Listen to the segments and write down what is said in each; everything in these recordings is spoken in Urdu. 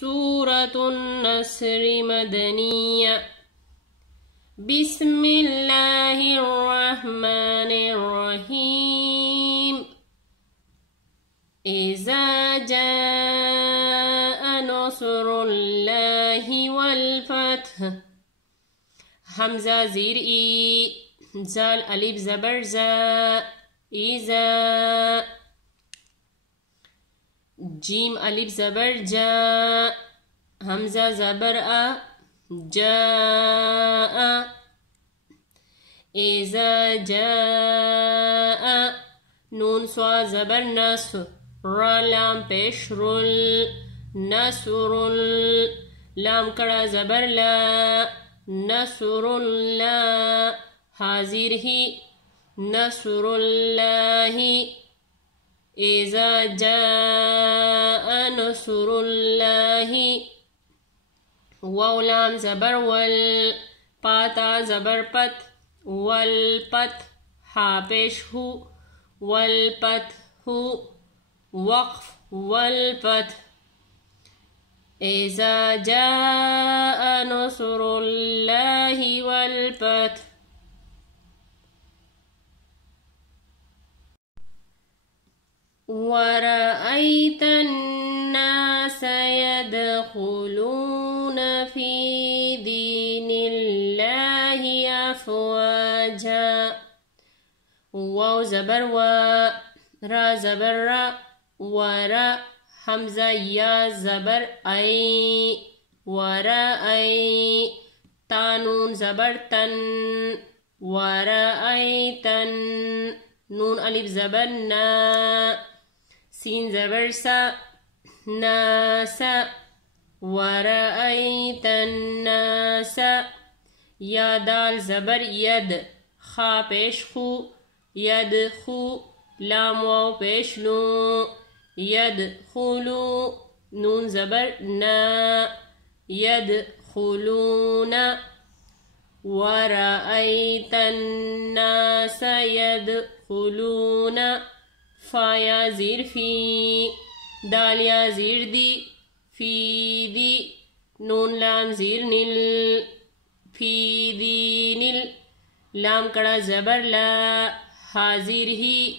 سورة النصر مدنية. بسم الله الرحمن الرحيم. إذا جاء نصر الله والفتح. حمزة زیر ای، زال الف زبر زا، إذا. جیم الف زبر جا، حمزہ زبر ا، جاء. إذا جاء، نون سوا زبر نص، را لام پیش رل، نصر. لام کڑا زبر لا، نصر اللہ. حاضر ہی، نصر اللہ. إذا جاء نصر الله. واو لام زبر ول، پاتا زبر پت، والپت. ہا پیش ہو، والپت ہو. وقف والپت. إذا جاء نصر الله والفتح. ورأيت الناس يدخلون في دين الله أفواجا. واو زبر و، را زبر را، ورا. حمزہ یا زبر ای، ورأی. تانون زبر تن، ورأیتن. نون الف زبر نا، سین زبر سا، ناسا. ورأیت الناس. یا دال زبر ید، خا پیش خو، ید خو. لام واو پیش لو، ید خلو. نون زبر نا، ید خلون. ورأیت الناس يدخلون. فا یا زیر فی، دال یا زیر دی، فی دی. نون لام زیر نل، فی دی نل. لام کڑا زبر لا، حاضر ہی،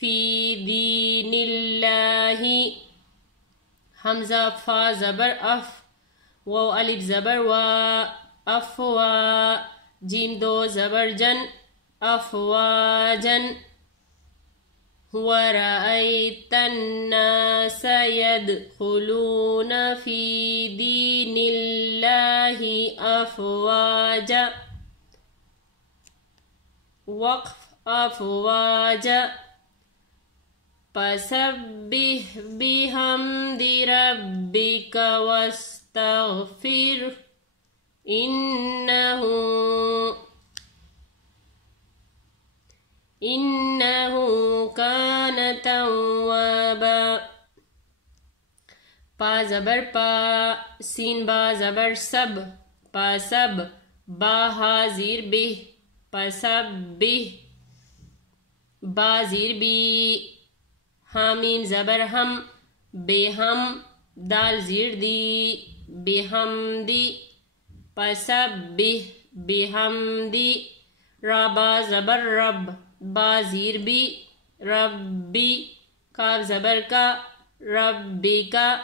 فی دین اللہ. حمزہ فا زبر اف، واو الف زبر وا، افوا. جیم دو زبر جن، افواجن. ورأيت الناس يدخلون في دين الله أفواجا. وقف أفواجا. فسبح بحمد ربك واستغفر إنه كان توابا. پا زبر پا، سین با زبر سب، پا سب. با ہا زیر بہ، پسبح. با زیر بی، حامیم زبر ہم، بے ہم. دال زیر دی، بحمدی. پسبح بحمدی. رابا زبر رب، با زیر بی، ربی. کاف زبر کا، ربی کا.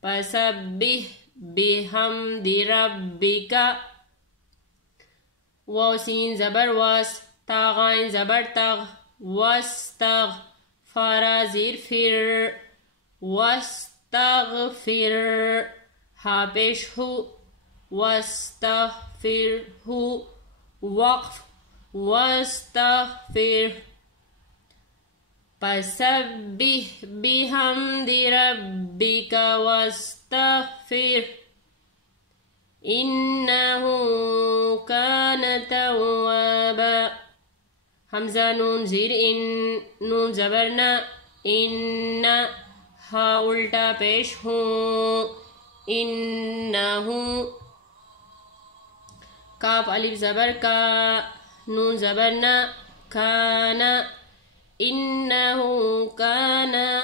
پسبح بحمد ربک. واو سین زبر واس، تا غائن زبر تغ، واستغ. فارا زیر فر، واستغفر. ہا پیش ہو، واستغفر ہو. وقف واستغفر. فسبح بحمد ربك واستغفر إنه كان توابا. حمزہ نون زیر ان، نون زبرنا، ان. ہا الٹا پیش ہوں، انہو. کاف الف زبر کا، نون زبرنا، کانا. انہو کانا.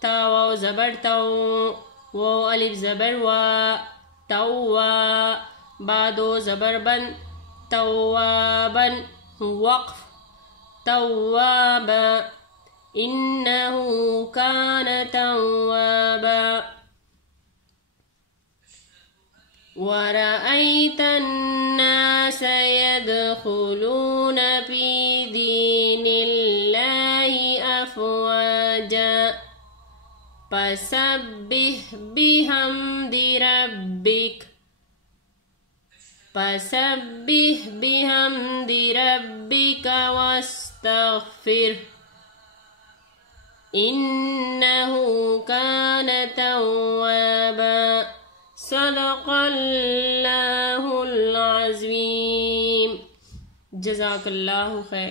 تا واو زبر تو، واو الف زبر وا توا با دو زبر بن توابا وقف توابا إنه كان توابا ورأيت الناس يدخلون في دين الله أفواجا فسبح بحمد ربك واستغفر إنه كان توابا صدق اللہ العظیم. جزاک اللہ خیر.